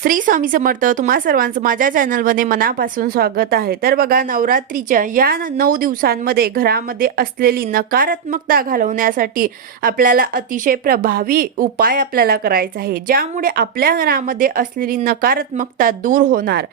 श्री स्वामी समर्थ. तुम्हा सर्वांचं माझ्या चॅनलमध्ये मनापासून स्वागत आहे. तर बघा, नवरात्रीच्या या 9 दिवसांमध्ये घरामध्ये असलेली नकारात्मकता घालवण्यासाठी आपल्याला अतिशय प्रभावी उपाय आपल्याला करायचा आहे, ज्यामुळे आपल्या घरामध्ये असलेली नकारात्मकता दूर होणार.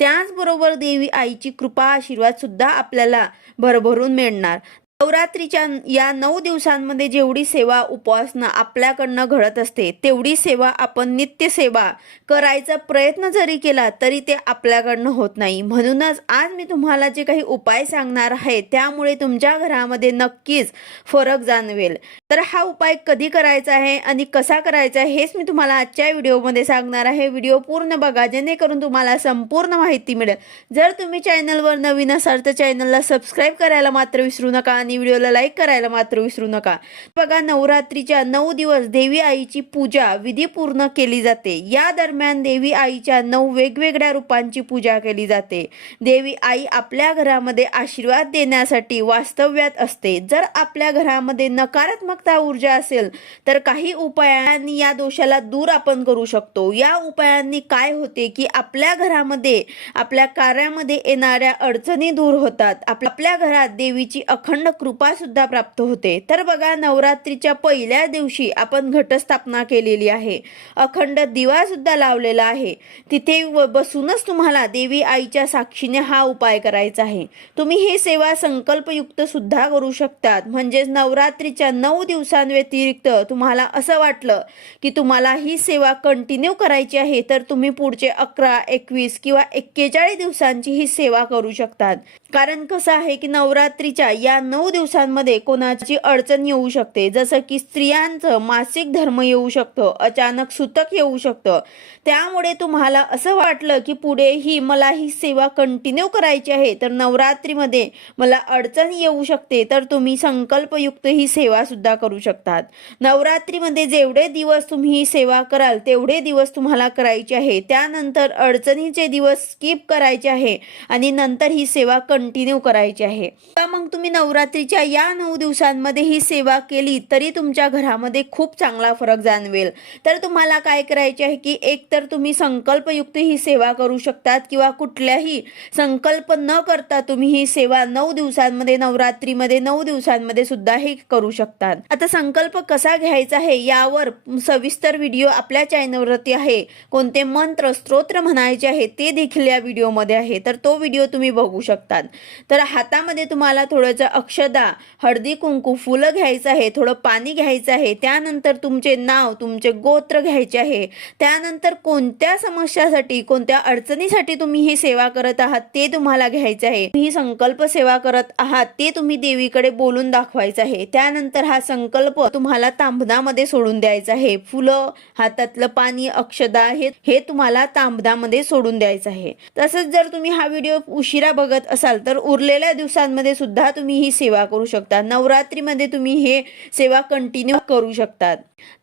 त्याचबरोबर देवी आईची कृपा आशीर्वाद सुद्धा आपल्याला भरभरून मिळणार. नवरात्रीच्या या 9 दिवसांमध्ये जेवढी सेवा उपासना आपल्याकडनं घडत असते, तेवढी सेवा आपण नित्य सेवा करायचा प्रयत्न जरी केला तरी ते आपल्याकडनं होत नाही. म्हणूनच आज मी तुम्हाला जे काही उपाय सांगणार आहे, त्यामुळे तुमच्या घरामध्ये नक्कीच फरक जाणवेल. तर हा उपाय कधी करायचा आहे आणि कसा करायचा आहे हेच मी तुम्हाला आजच्या व्हिडिओमध्ये सांगणार आहे. व्हिडिओ पूर्ण बघा, जेणेकरून तुम्हाला संपूर्ण माहिती मिळेल. जर तुम्ही चॅनलवर नवीन असाल तर चॅनलला सबस्क्राईब करायला मात्र विसरू नका आणि व्हिडिओला लाईक करायला मात्र विसरू नका. बघा, नवरात्रीच्या 9 दिवस देवी आईची पूजा विधीपूर्ण केली जाते. या दरम्यान देवी आईच्या 9 वेगवेगळ्या रूपांची पूजा केली जाते. देवी आई आपल्या घरामध्ये आशीर्वाद देण्यासाठी वास्तव्यात असते. जर आपल्या घरामध्ये नकारात्मकता ऊर्जा असेल तर काही उपायांनी या दोषाला दूर आपण करू शकतो. या उपायांनी काय होते की आपल्या घरामध्ये आपल्या कार्यामध्ये येणाऱ्या अडचणी दूर होतात. आपल्या घरात देवीची अखंड कृपा सुद्धा प्राप्त होते. तर बघा, नवरात्रीच्या पहिल्या दिवशी आपण घटस्थापना केलेली आहे. अखंड दिवा सुद्धा लावलेला आहे. तिथे बसूनच तुम्हाला देवी आईच्या साक्षीने हा उपाय करायचा आहे. तुम्ही ही सेवा संकल्पयुक्त सुद्धा करू शकतात. म्हणजेच नवरात्रीच्या 9 दिवसांव्यतिरिक्त तुम्हाला असं वाटलं की तुम्हाला ही सेवा कंटिन्यू करायची आहे, तर तुम्ही पुढचे 11, 21 किंवा 41 दिवसांची ही सेवा करू शकतात. कारण कसं आहे की नवरात्रीच्या या 9 दिवसांमध्ये कोणाची अडचण येऊ शकते, जसं की स्त्रियांचं मासिक धर्म येऊ शकतं, अचानक सुतक येऊ शकतं. त्यामुळे तुम्हाला असं वाटलं की पुढेही मला ही सेवा कंटिन्यू करायची आहे, तर नवरात्रीमध्ये मला अडचण येऊ शकते, तर तुम्ही संकल्पयुक्त ही सेवा सुद्धा करू शकतात. नवरात्रीमध्ये जेवढे दिवस तुम्ही ही सेवा कराल तेवढे दिवस तुम्हाला करायची आहे. त्यानंतर अडचणीचे दिवस स्किप करायचे आहे आणि नंतर ही सेवा कंटिन्यू करायची आहे. मग तुम्ही नवरात्रीच्या या 9 दिवसांमध्ये ही सेवा केली तरी तुमच्या घरामध्ये खूप चांगला फरक जाणवेल. तर तुम्हाला काय करायचे आहे की एक तर तुम्ही संकल्पयुक्त ही सेवा करू शकतात किंवा कुठल्याही संकल्प न करता तुम्ही ही सेवा 9 दिवसांमध्ये नवरात्रीमध्ये 9 दिवसांमध्ये सुद्धा हे करू शकतात. आता संकल्प कसा घ्यायचा आहे यावर सविस्तर व्हिडिओ आपल्या चॅनलवरती आहे. कोणते मंत्र स्तोत्र म्हणायचे आहे ते देखील या व्हिडिओमध्ये आहे, तर तो व्हिडिओ तुम्ही बघू शकतात. तर हातामध्ये तुम्हाला थोडंसं अक्षदा, हळदी कुंकू, फुलं घ्यायचं आहे, थोडं पाणी घ्यायचं आहे. त्यानंतर तुमचे नाव, तुमचे गोत्र घ्यायचे आहे. त्यानंतर कोणत्या समस्यासाठी, कोणत्या अडचणीसाठी तुम्ही ही सेवा करत आहात ते तुम्हाला घ्यायचं आहे. ही संकल्प सेवा करत आहात ते तुम्ही देवीकडे बोलून दाखवायचं आहे. त्यानंतर हा संकल्प तुम्हाला तांबदामध्ये सोडून द्यायचा आहे. फुलं, हातातलं पाणी, अक्षदा हे तुम्हाला तांबदामध्ये सोडून द्यायचं आहे. तसंच जर तुम्ही हा व्हिडिओ उशिरा बघत असाल तर उरलेल्या दिवसांमध्ये सुद्धा तुम्ही ही सेवा करू शकता. नवरात्रीमध्ये तुम्ही हे सेवा कंटिन्यू करू शकतात.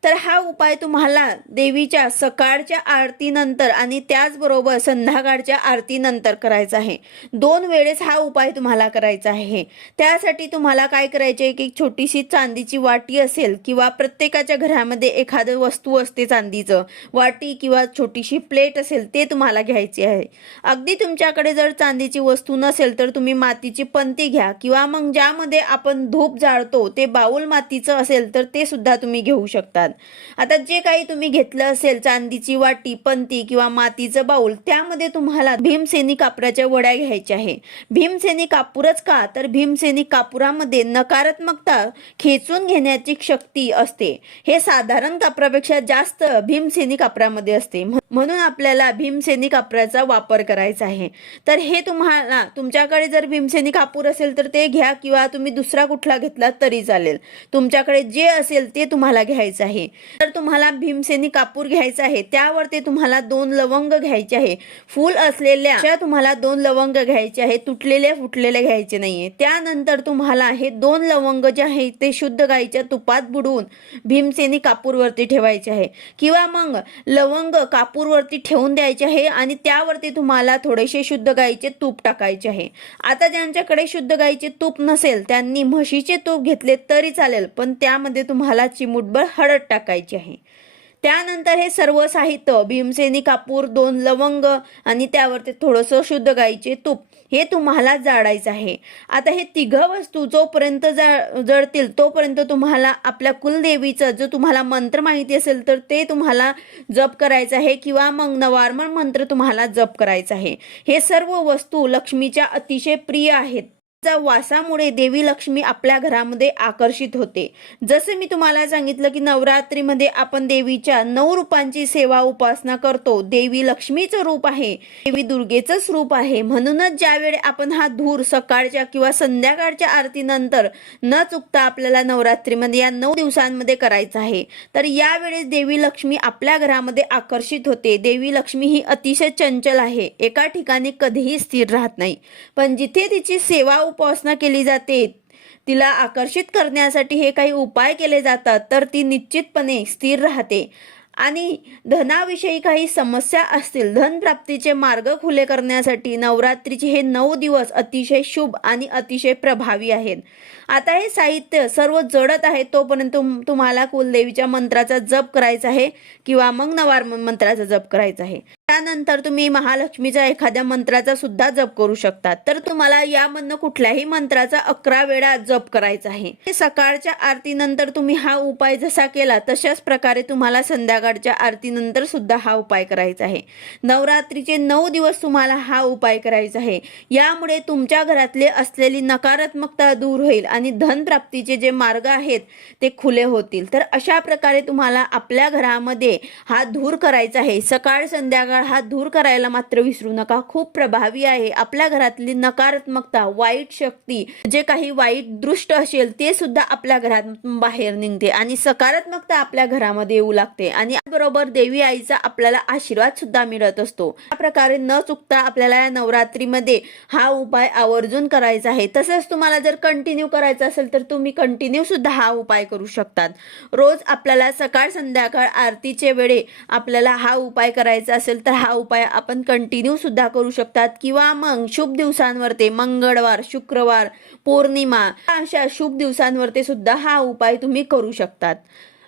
तर हा उपाय तुम्हाला देवीच्या सकाळच्या आरतीनंतर आणि त्याचबरोबर संध्याकाळच्या आरतीनंतर करायचा आहे. 2 वेळेस हा उपाय तुम्हाला करायचा आहे. त्यासाठी तुम्हाला काय करायचे आहे की छोटीशी चांदीची वाटी असेल किंवा प्रत्येकाच्या घरामध्ये एखादं वस्तू असते चांदीचं, वाटी किंवा छोटीशी प्लेट असेल ते तुम्हाला घ्यायची आहे. अगदी तुमच्याकडे जर चांदीची वस्तू नसेल तर तुम्ही मातीची पंती घ्या किंवा मग ज्यामध्ये आपण धूप जाळतो ते बाऊल मातीचं असेल तर ते सुद्धा तुम्ही घेऊ शकता. आता जे काही तुम्ही घेतलं असेल, चांदीची वाटी, पंती किंवा मातीचं बाऊल, त्यामध्ये तुम्हाला भीमसेनी कापराच्या वड्या घ्यायच्या आहे. भीमसेनी कापूरच का, तर भीमसेनी कापुरामध्ये नकारात्मकता खेचून घेण्याची शक्ती असते. हे साधारण कापरापेक्षा जास्त भीमसेनी कापरामध्ये असते. म्हणून आपल्याला भीमसेनी कापराचा वापर करायचा आहे. तर हे तुम्हाला, तुमच्याकडे जर भीमसेनी कापूर असेल तर ते घ्या किंवा तुम्ही दुसरा कुठला घेतला तरी चालेल. तुमच्याकडे जे असेल ते तुम्हाला घ्यायचं आहे. तर तुम्हाला भीमसेनी कापूर घ्यायचा आहे. त्यावरती तुम्हाला 2 लवंग घ्यायचे आहे. फूल असलेल्या तुम्हाला 2 लवंग घ्यायचे आहे. तुटलेले फुटलेले घ्यायचे नाहीये. त्यानंतर तुम्हाला हे 2 लवंग जे आहे ते शुद्ध गाईच्या तुपात बुडवून भीमसेनी कापूरवरती ठेवायचे आहे किंवा मग लवंग कापूरवरती ठेवून द्यायचे आहे आणि त्यावरती तुम्हाला थोडेसे शुद्ध गाईचे तूप टाकायचे आहे. आता ज्यांच्याकडे शुद्ध गाईचे तूप नसेल त्यांनी म्हशीचे तूप घेतले तरी चालेल, पण त्यामध्ये तुम्हाला चिमूटभर हळद टाकायची आहे. त्यानंतर हे सर्व साहित्य भीमसेनी कापूर, 2 लवंग आणि त्यावरती थोडंसं शुद्ध गाईचे तूप हे तुम्हाला जाळायचं आहे. आता हे तिघं वस्तू जोपर्यंत जळतील तोपर्यंत तुम्हाला आपल्या कुलदेवीचं जो तुम्हाला मंत्र माहिती असेल तर ते तुम्हाला जप करायचं आहे किंवा मग नवार्मण मंत्र तुम्हाला जप करायचा आहे. हे सर्व वस्तू लक्ष्मीच्या अतिशय प्रिय आहेत. वासामुळे देवी लक्ष्मी आपल्या घरामध्ये आकर्षित होते. जसे मी तुम्हाला सांगितलं की नवरात्रीमध्ये आपण देवीच्या 9 रूपांची सेवा उपासना करतो. देवी लक्ष्मीचं रूप आहे, देवी दुर्गेचंच रूप आहे. म्हणूनच ज्यावेळी आपण हा धूर सकाळच्या किंवा संध्याकाळच्या आरतीनंतर न चुकता आपल्याला नवरात्रीमध्ये या 9 दिवसांमध्ये करायचं आहे. तर यावेळेस देवी लक्ष्मी आपल्या घरामध्ये आकर्षित होते. देवी लक्ष्मी ही अतिशय चंचल आहे, एका ठिकाणी कधीही स्थिर राहत नाही. पण जिथे तिची सेवा उपासना केली जाते, तिला आकर्षित करण्यासाठी हे काही उपाय केले जातात, तर ती निश्चितपणे स्थिर राहते. आणि धनाविषयी काही समस्या असतील, धन प्राप्तीचे मार्ग खुले करण्यासाठी नवरात्रीचे हे 9 दिवस अतिशय शुभ आणि अतिशय प्रभावी आहेत. आता हे साहित्य सर्व जडत आहे तोपर्यंत तुम्हाला कुलदेवीच्या मंत्राचा जप करायचा आहे किंवा मग नवार्मण मंत्राचा जप करायचा आहे. त्यानंतर तुम्ही महालक्ष्मीच्या एखाद्या मंत्राचा सुद्धा जप करू शकता. तर तुम्हाला यामधनं कुठल्याही मंत्राचा 11 वेळा जप करायचा आहे. सकाळच्या आरतीनंतर तुम्ही हा उपाय जसा केला तशाच प्रकारे तुम्हाला संध्याकाळच्या आरतीनंतर सुद्धा हा उपाय करायचा आहे. नवरात्रीचे 9 दिवस तुम्हाला हा उपाय करायचा आहे. यामुळे तुमच्या घरातले असलेली नकारात्मकता दूर होईल आणि धन प्राप्तीचे जे मार्ग आहेत ते खुले होतील. तर अशा प्रकारे तुम्हाला आपल्या घरामध्ये हा धूर करायचा आहे. सकाळ संध्याकाळ हा धूर करायला मात्र विसरू नका. खूप प्रभावी आहे. आपल्या घरातली नकारात्मकता, वाईट शक्ती, जे काही वाईट दृष्ट असेल ते सुद्धा आपल्या घरातून बाहेर निघते आणि सकारात्मकता आपल्या घरामध्ये येऊ लागते आणि बरोबर देवी आईचा आपल्याला आशीर्वाद सुद्धा मिळत असतो. या प्रकारे न चुकता आपल्याला या नवरात्रीमध्ये हा उपाय आवर्जून करायचा आहे. तसंच तुम्हाला जर कंटिन्यू करायचं असेल तर तुम्ही कंटिन्यू सुद्धा हा उपाय करू शकतात. रोज आपल्याला सकाळ संध्याकाळ आरतीचे वेळे आपल्याला हा उपाय करायचा असेल तर हा उपाय आपण कंटिन्यू सुद्धा करू शकतात किंवा मग शुभ दिवसांवरती मंगळवार, शुक्रवार, पौर्णिमा अशा शुभ दिवसांवरती सुद्धा हा उपाय तुम्ही करू शकतात.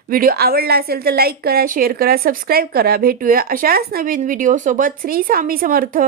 व्हिडिओ आवडला असेल तर लाईक करा, शेअर करा, सबस्क्राईब करा. भेटूया अशाच नवीन व्हिडिओ सोबत. श्री स्वामी समर्थ.